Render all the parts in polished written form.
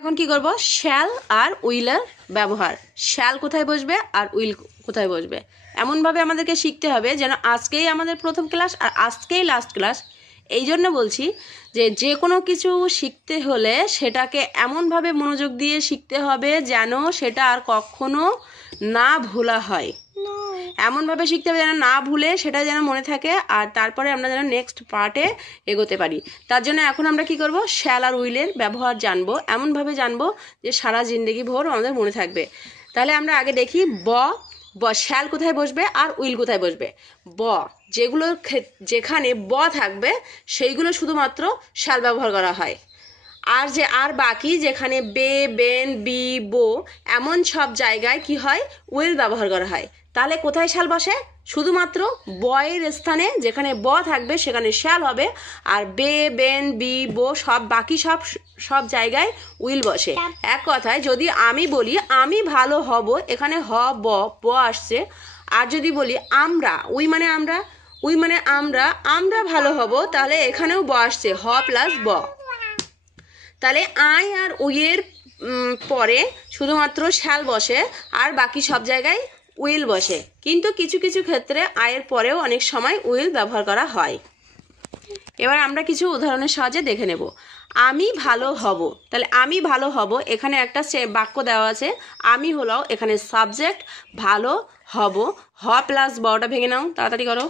এখন কি করব, শ্যাল আর উইলের ব্যবহার। শ্যাল কোথায় বসবে আর উইল কোথায় বসবে, এমনভাবে আমাদেরকে শিখতে হবে যেন আজকেই আমাদের প্রথম ক্লাস আর আজকেই লাস্ট ক্লাস। এই জন্য বলছি যে কোনো কিছু শিখতে হলে সেটাকে এমনভাবে মনোযোগ দিয়ে শিখতে হবে যেন সেটা আর কখনো না ভোলা হয়। এমনভাবে শিখতে হবে যেন না ভুলে সেটা যেন মনে থাকে, আর তারপরে আমরা যেন নেক্সট পার্টে এগোতে পারি। তার জন্য এখন আমরা কি করব, শ্যাল আর উইলের ব্যবহার জানবো, এমনভাবে জানবো যে সারা জিন্দগি ভোর আমাদের মনে থাকবে। তাহলে আমরা আগে দেখি শ্যাল কোথায় বসবে আর উইল কোথায় বসবে। যেখানে থাকবে সেইগুলো শুধুমাত্র শ্যাল ব্যবহার করা হয়, আর বাকি যেখানে বে, বেন, বি, বো এমন সব জায়গায় কি হয়, উইল ব্যবহার করা হয়। তাহলে কোথায় শ্যাল বসে, শুধুমাত্র বয়ের স্থানে যেখানে থাকবে সেখানে শ্যাল হবে, আর বে, বেন, বি, বো বাকি সব জায়গায় উইল বসে। এক কথায় যদি আমি বলি আমি ভালো হব, এখানে ব আসছে। আর যদি বলি আমরা, উই মানে আমরা ভালো হব, তাহলে এখানেও ব আসছে, হ প্লাস ব। তাহলে আই আর উইয়ের পরে শুধুমাত্র শ্যাল বসে আর বাকি সব জায়গায় উইল বসে, কিন্তু কিছু কিছু ক্ষেত্রে আয়ের পরেও অনেক সময় উইল ব্যবহার করা হয়। এবার আমরা কিছু উদাহরণের সাহায্যে দেখে নেব। আমি ভালো হব, তাহলে আমি ভালো হব, এখানে একটা বাক্য দেওয়া আছে, আমি হলো এখানে সাবজেক্ট, ভালো হব, হ প্লাস বটা ভেঙে নাও, তাড়াতাড়ি করো।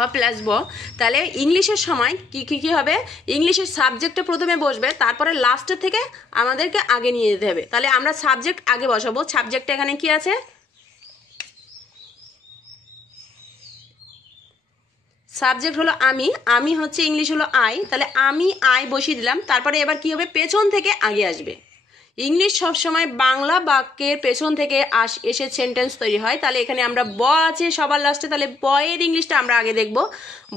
হ প্লাস ব। তাহলে ইংলিশের সময় কি হবে, ইংলিশের সাবজেক্টটা প্রথমে বসবে, তারপরে লাস্টের থেকে আমাদেরকে আগে নিয়ে যেতে হবে। তাহলে আমরা সাবজেক্ট আগে বসাবো। সাবজেক্টটা এখানে কি আছে, সাবজেক্ট হলো আমি হচ্ছে ইংলিশ হলো আই, তাহলে আমি আই বসিয়ে দিলাম। তারপরে এবার কি হবে, পেছন থেকে আগে আসবে। ইংলিশ সবসময় বাংলা বাক্যের পেছন থেকে এসে সেন্টেন্স তৈরি হয়। তাহলে এখানে আমরা আছে সবার লাস্টে, তাহলে বয়ের ইংলিশটা আমরা আগে দেখব।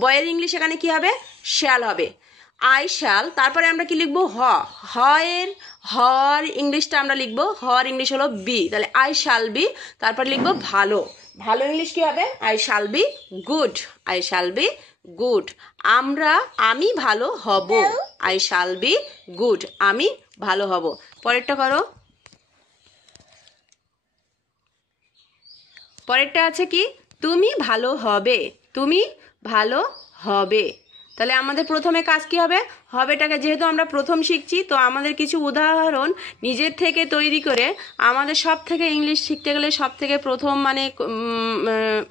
বয়ের ইংলিশ এখানে কি হবে, শ্যাল হবে, আই শ্যাল। তারপরে আমরা কি লিখবো, হর ইংলিশটা আমরা লিখবো, হর ইংলিশ হলো বি, তাহলে আই শ্যাল বি। তারপর লিখবো ভালো ইংলিশ কি হবে, I shall be good, I shall be good. আমি ভালো হব, আই শ্যাল বি গুড, আমি ভালো হব। পরেরটা করো। পরেরটা আছে কি, তুমি ভালো হবে, তুমি ভালো হবে। তাহলে আমাদের প্রথমে কাজ কি হবে, হবেটাকে যেহেতু আমরা প্রথম শিখছি, তো আমাদের কিছু উদাহরণ নিজের থেকে তৈরি করে, আমাদের সব থেকে ইংলিশ শিখতে গেলে সব থেকে প্রথম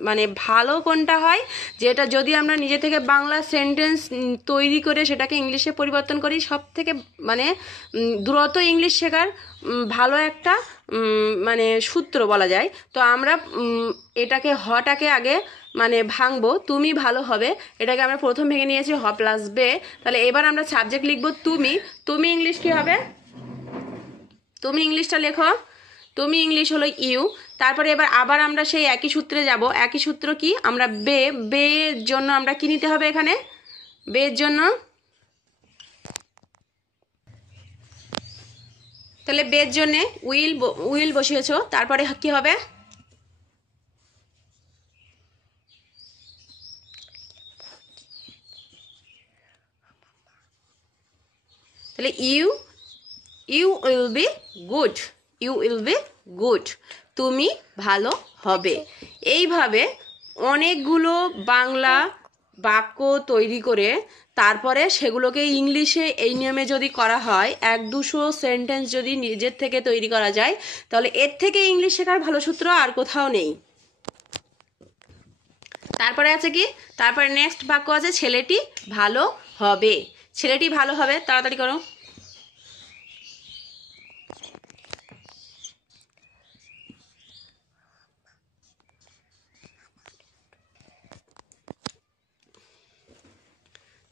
মানে ভালো কোনটা হয়, যেটা যদি আমরা নিজে থেকে বাংলা সেন্টেন্স তৈরি করে সেটাকে ইংলিশে পরিবর্তন করি, সব থেকে মানে দ্রুত ইংলিশ শেখার ভালো একটা মানে সূত্র বলা যায়। তো আমরা হটাকে আগে ভাঙবো, তুমি ভালো হবে, এটাকে আমরা প্রথম ভেঙে নিয়েছি হ প্লাস বে। তাহলে এবার আমরা সাবজেক্ট লিখবো তুমি ইংলিশ কি হবে, তুমি ইংলিশটা লেখো, তুমি ইংলিশ হলো ইউ। তারপরে আবার আমরা সেই একই সূত্রে যাব। একই সূত্র কি, আমরা বের জন্য আমরা কি নিতে হবে, এখানে বের জন্য, তাহলে বের জন্য উইল বসিয়েছো। তারপরে কি হবে, তাহলে you will be good, you will be good, তুমি ভালো হবে। এইভাবে অনেকগুলো বাংলা বাক্য তৈরি করে তারপরে সেগুলোকে ইংলিশে এই নিয়মে যদি করা হয়, 1-200 সেন্টেন্স যদি নিজের থেকে তৈরি করা যায়, তাহলে এর থেকে ইংলিশ শেখার ভালো সূত্র আর কোথাও নেই। তারপরে আছে কি, তারপরে নেক্সট বাক্য আছে ছেলেটি ভালো হবে, ছেলেটি ভালো হবে, তাড়াতাড়ি করো।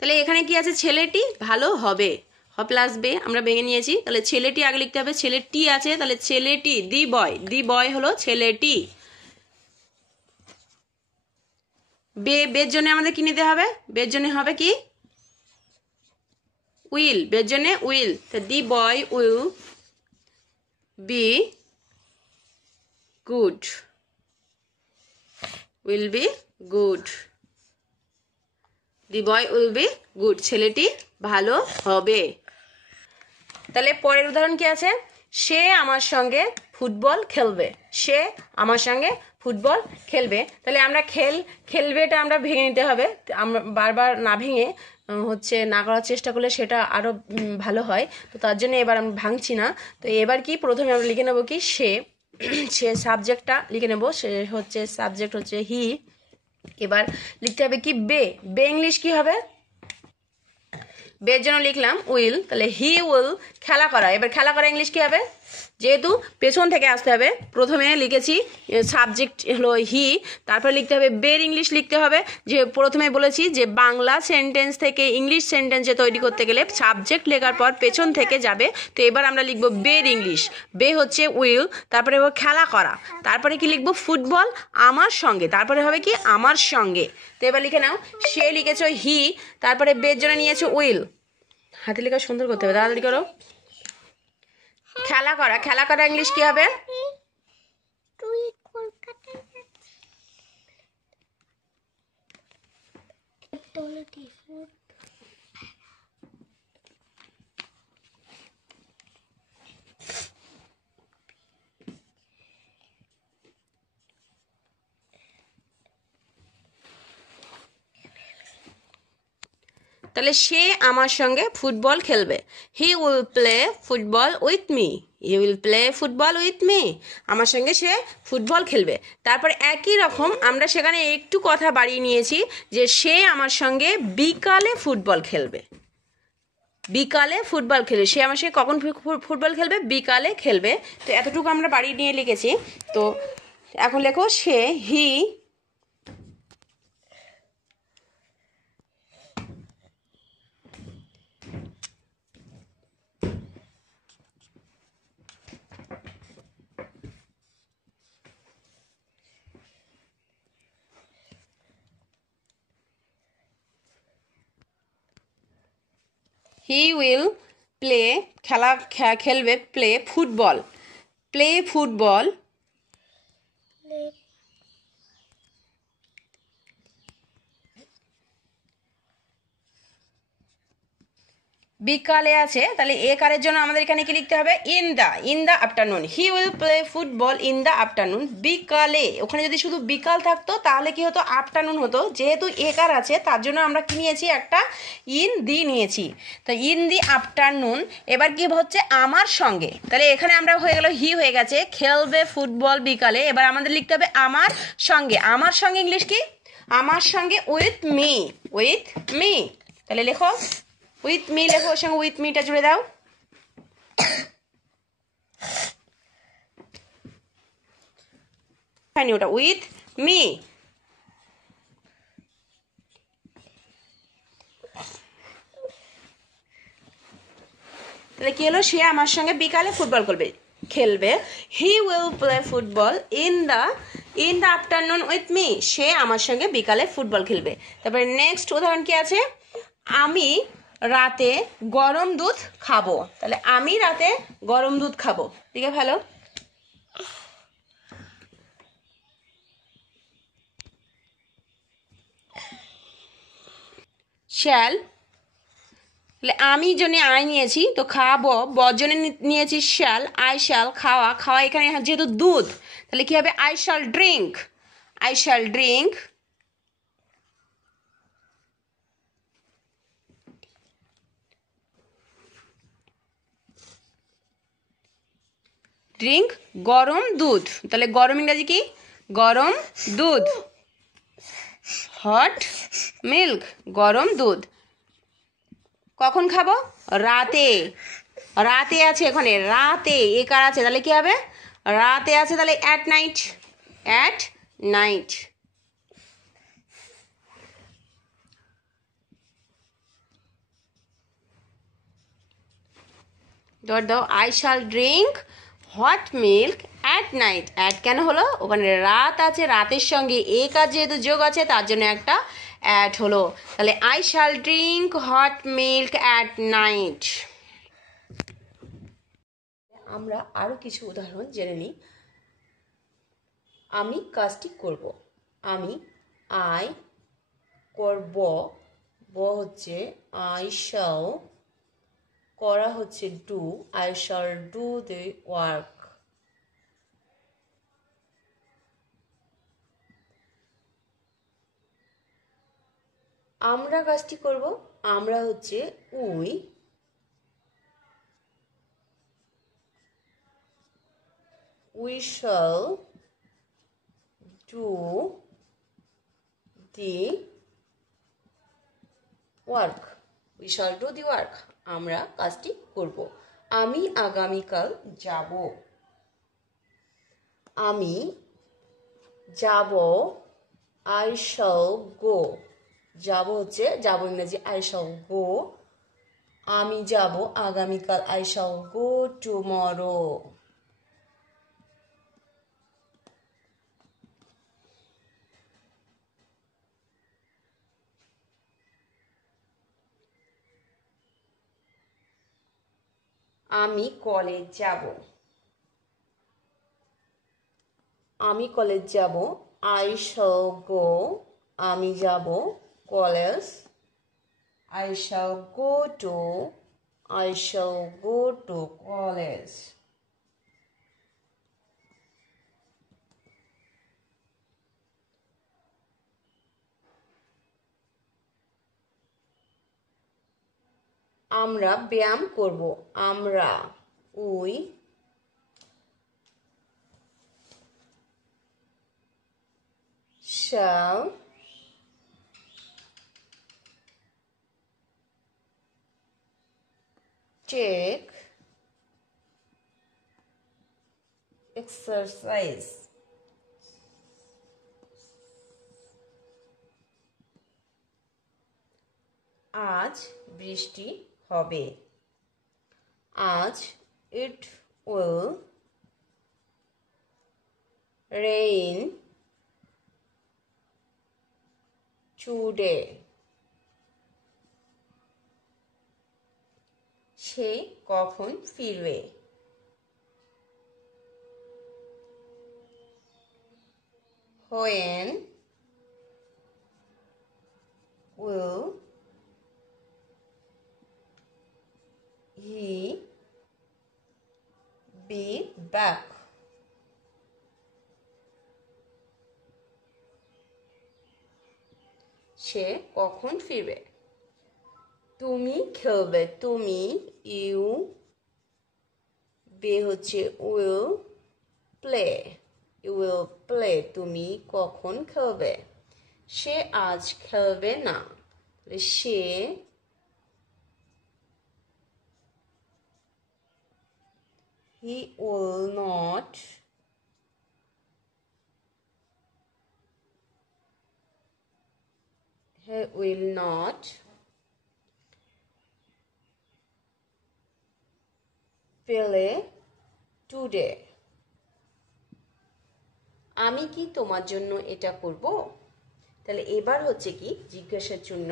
তাহলে এখানে কি আছে, ছেলেটি ভালো হবে, হ প্লাস বে আমরা ভেঙে নিয়েছি। তাহলে ছেলেটি আগে লিখতে হবে, ছেলেটি আছে, তাহলে ছেলেটি, দি বয় হলো ছেলেটি। বের জন্য আমাদের কি নিতে হবে, বের জন্য হবে কি উইল, বের জন্যে উইল। তো the boy will be good, will be good, the boy will be good, ছেলেটি ভালো হবে। তাহলে পরের উদাহরণ কি আছে? সে আমার সঙ্গে ফুটবল খেলবে, সে আমার সঙ্গে ফুটবল খেলবে। তাহলে আমরা খেলবেটা আমরা ভেঙে নিতে হবে, আমরা বারবার না ভেঙে হচ্ছে না করার চেষ্টা করলে সেটা আরও ভালো হয়। তো তার জন্য এবার আমি ভাঙছি না। তো এবার কি প্রথমে আমরা লিখে নেবো কি সে, সে সাবজেক্টটা লিখে নেব, সে হচ্ছে সাবজেক্ট হচ্ছে হি। এবার লিখতে হবে কি বে, বে ইংলিশ কি হবে? বের জন্য লিখলাম উইল, তাহলে হি উইল খেলা করা। এবার খেলা করা ইংলিশ কি হবে? যেহেতু পেছন থেকে আসতে হবে, প্রথমে লিখেছি সাবজেক্ট হলো হি, তারপরে লিখতে হবে বের ইংলিশ লিখতে হবে। যে প্রথমে বলেছি যে বাংলা সেন্টেন্স থেকে ইংলিশ সেন্টেন্সে তৈরি করতে গেলে সাবজেক্ট লেখার পর পেছন থেকে যাবে। তো এবার আমরা লিখব বের ইংলিশ, বে হচ্ছে উইল, তারপরে খেলা করা, তারপরে কি লিখবো ফুটবল আমার সঙ্গে, তারপরে হবে কি আমার সঙ্গে। তো এবার লিখে নাও, সে লিখেছ হি, তারপরে বের জন্য নিয়েছে উইল, হাতে লেখা সুন্দর করতে হবে, তাড়াতাড়ি করো। খেলা করা, খেলা করা ইংলিশ কি হবে? তাহলে সে আমার সঙ্গে ফুটবল খেলবে, he will play football with me, he will play football with me, আমার সঙ্গে সে ফুটবল খেলবে। তারপর একই রকম আমরা সেখানে একটু কথা বাড়িয়ে নিয়েছি যে সে আমার সঙ্গে বিকালে ফুটবল খেলবে, বিকালে ফুটবল খেলবে, সে আমার সঙ্গে কখন ফুটবল খেলবে? বিকালে খেলবে। তো এতটুকু আমরা বাড়িয়ে নিয়ে লিখেছি। তো এখন লেখো সে হি হি উইল প্লে খেলবে, প্লে ফুটবল, প্লে ফুটবল বিকালে আছে, তাহলে এ কারের জন্য আমাদের এখানে কি লিখতে হবে? In the afternoon, he will play football in the afternoon, বিকালে। ওখানে যদি শুধু বিকাল থাকতো তাহলে কি হতো? আফটারনুন হতো। যেহেতু এ কার আছে তার জন্য আমরা কি নিয়েছি? একটা ইন দি নিয়েছি। তো ইন দি আফটারনুন এবার কি হচ্ছে? আমার সঙ্গে, তাহলে এখানে আমরা হয়ে গেল হি হয়ে গেছে, খেলবে ফুটবল বিকালে। এবার আমাদের লিখতে হবে আমার সঙ্গে, আমার সঙ্গে ইংলিশ কি? আমার সঙ্গে উইথ মি, উইথ মি। তাহলে লেখো উইথ মি, লেখো ওর সঙ্গে উইথ মিটা জুড়ে দাও। ওটা উইথ মি। তাহলে কি হলো? সে আমার সঙ্গে বিকালে ফুটবল খেলবে, he will play football in the afternoon with me, সে আমার সঙ্গে বিকালে ফুটবল খেলবে। তারপরে নেক্সট উদাহরণ কি আছে? আমি রাতে গরম দুধ খাবো, তাহলে আমি রাতে গরম দুধ খাবো, ঠিক আছে ভালো। শ্যাল, তাহলে আমি জন্য আই নিয়েছি, তো খাবো বজনে নিয়েছি শ্যাল, আই শ্যাল খাওয়া, খাওয়া এখানে যেহেতু দুধ তাহলে কি হবে? I shall drink, I shall drink drink গরম দুধ, তাহলে গরম ইংরাজি কি? গরম দুধ, হট মিল্ক, গরম দুধ। কখন খাবো? রাতে, রাতে আছে এখানে, রাতে একার আছে, তাহলে কি হবে? রাতে আছে, তাহলে অ্যাট নাইট, অ্যাট নাইট। ধর দাও, আই শাল drink hot milk at night. At কেন হলো? ওখানে রাত আছে, রাতের সঙ্গে এ কাজ যেহেতু যোগ আছে তার জন্য একটা অ্যাট হলো, তাহলে I shall drink hot milk at night. আমরা আরও কিছু উদাহরণ জেনে নিই। আমি কাজটি করব, আমি আই করব, হচ্ছে আই শ্যাল, করা হচ্ছে do, I shall do the work. আমরা কাজটি করব, আমরা হচ্ছে we, we shall do the work, we shall do the work, আমরা কাজটি করব। আমি আগামীকাল যাব, আমি যাব, আই শ্যাল গো, যাব হচ্ছে যাব ইংরেজি আই শ্যাল গো, আমি যাব আগামীকাল, আই শ্যাল গো টুমরো। আমি কলেজ যাব, আমি কলেজ যাব, আই শ্যাল গো, আমি যাব college, I shall go to, I shall go to college. আমরা ব্যায়াম করব, আমরা উই shall take exercise. আজ বৃষ্টি হবে, আজ it will rain today. সে কখন ফিরবে, when will he be back? সে কখন ফিরবে। তুমি খেলবে, তুমি ইউ, বে হচ্ছে will, play, you will play, তুমি কখন খেলবে। সে আজ খেলবে না, সে he will not play today. আমি কি তোমার জন্য এটা করব। তাহলে এবার হচ্ছে কি জিজ্ঞাসার জন্য,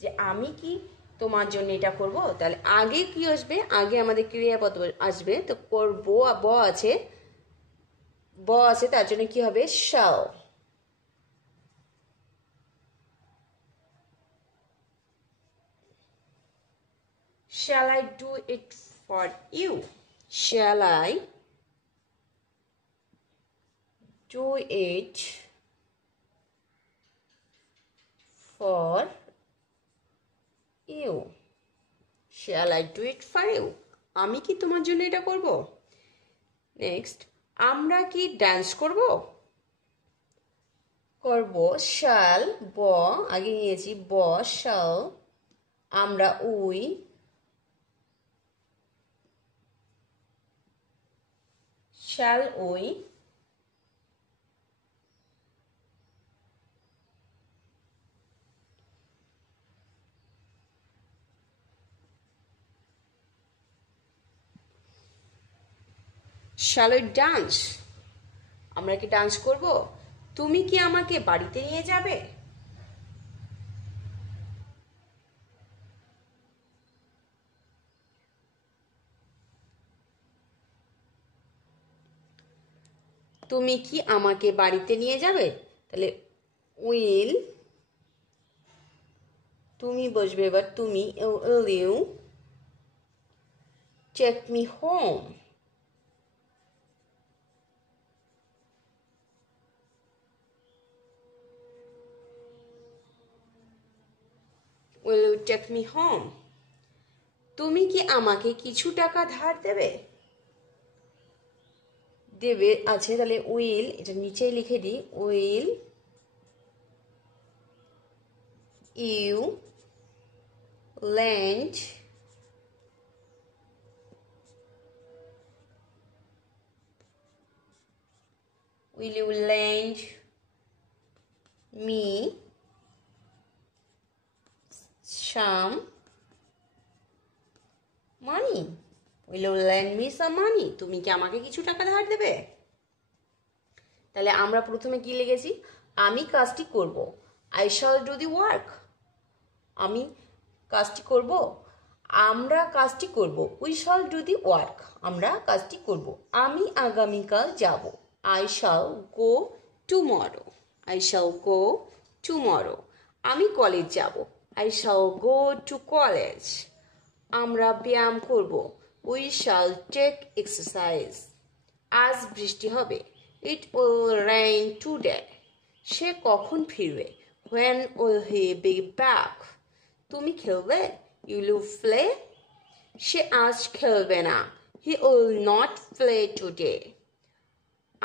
যে আমি কি তোমার জন্য এটা করব। তাহলে আগে কি আসবে, আগে আমাদের ক্রিয়াপদ আসবে, তো করব, আছে তার জন্য কি হবে shall। Shall I do it for you? Shall I do it for you? Shall I do it for you? আমি কি তোমার জন্য এটা করব। নেক্সট, আমরা কি ডান্স করব। shall, ব আগে নিয়েছি, shall, আমরা we, shall we, shall we dance, আমরা কি ডান্স করব। তুমি কি আমাকে বাড়িতে নিয়ে যাবে। তুমি কি আমাকে বাড়িতে নিয়ে যাবে? তাহলে উইল, তুমি বসবে এবার, তুমি will you take me home? Will you take me home? তুমি কি আমাকে কিছু টাকা ধার দেবে? দেবে আছে, তাহলে উইল, এটা নিচেই লিখে দিই, will you lend will you lend me some money? Will you lend me some money? তুমি কি আমাকে কিছু টাকা ধার দেবে? তাহলে আমরা প্রথমে কি লিখেছি? আমি কাজটি করব, I shall do the work. আমি কাজটি করব, আমরা কাজটি করব, we shall do the work. আমরা কাজটি করব। আমি আগামীকাল যাব, I shall go tomorrow. I shall go tomorrow. আমি কলেজ যাব, I shall go to college. আমরা ব্যায়াম করব, we shall take exercise. আজ বৃষ্টি হবে, it will rain today. সে কখন ফিরবে, when will he be back? তুমি খেলবে, will you play? সে আজ খেলবে না, he will not play today.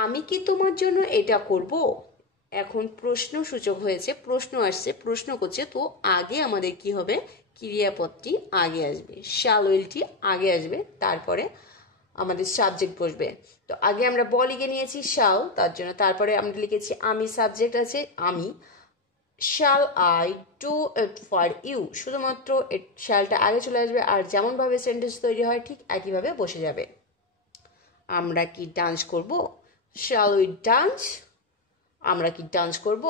আমি কি তোমার জন্য এটা করব? এখন প্রশ্ন সূচক হয়েছে, প্রশ্ন আসছে, প্রশ্ন করছে, তো আগে আমাদের কি হবে, ক্রিয়াপদটি আগে আসবে, shall willটি আগে আসবে, তারপরে আমাদের সাবজেক্ট বসবে। তো আগে আমরা লিখে নিয়েছি shall, তার জন্য তারপরে আমরা লিখেছি আমি, সাবজেক্ট আছে আমি, shall I do it for you, শুধুমাত্র shallটা আগে চলে আসবে, আর যেমনভাবে সেন্টেন্স তৈরি হয় ঠিক একইভাবে বসে যাবে। আমরা কি ডান্স করব, shall we dance? আমরা কি ডান্স করব?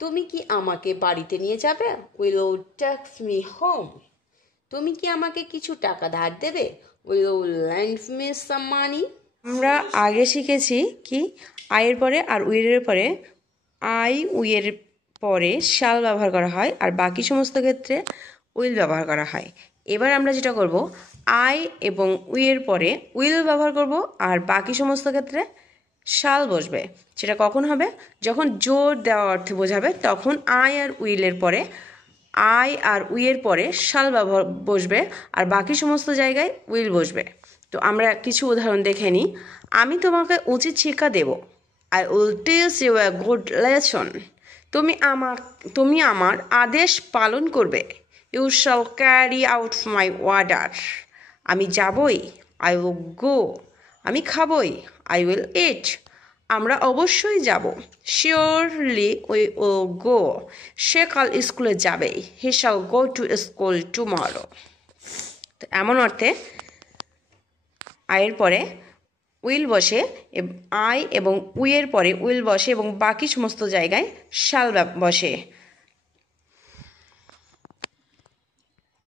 তুমি কি আমাকে বাড়িতে নিয়ে যাবে, will you take me home? তুমি কি আমাকে কিছু টাকা ধার দেবে, will you lend me some money? আমরা আগে শিখেছি কি আয়ের পরে আর উইলের পরে উইয়ের পরে শাল ব্যবহার করা হয়, আর বাকি সমস্ত ক্ষেত্রে উইল ব্যবহার করা হয়। এবার আমরা যেটা করব, আই এবং উইয়ের পরে উইল ব্যবহার করব, আর বাকি সমস্ত ক্ষেত্রে শাল বসবে। সেটা কখন হবে, যখন জোর দেওয়া অর্থে বোঝাবে, তখন আই আর উইলের পরে আই আর উইয়ের পরে শাল ব্যবহার বসবে, আর বাকি সমস্ত জায়গায় উইল বসবে। তো আমরা কিছু উদাহরণ দেখে নিই। আমি তোমাকে উচিত শিক্ষা দেব, I will teach you a good lesson. তুমি আমার আদেশ পালন করবে, you shall carry out my order. আমি যাবই, আই উইল গো। আমি খাবই, আই উইল ইট। আমরা অবশ্যই যাব, শিওরলি উই উইল গো। সে কাল স্কুলে যাবেই, he shall go to school tomorrow. তো এমন অর্থে আয়ের পরে উইল বসে, আই এবং উইয়ের পরে উইল বসে, এবং বাকি সমস্ত জায়গায় শাল বসে।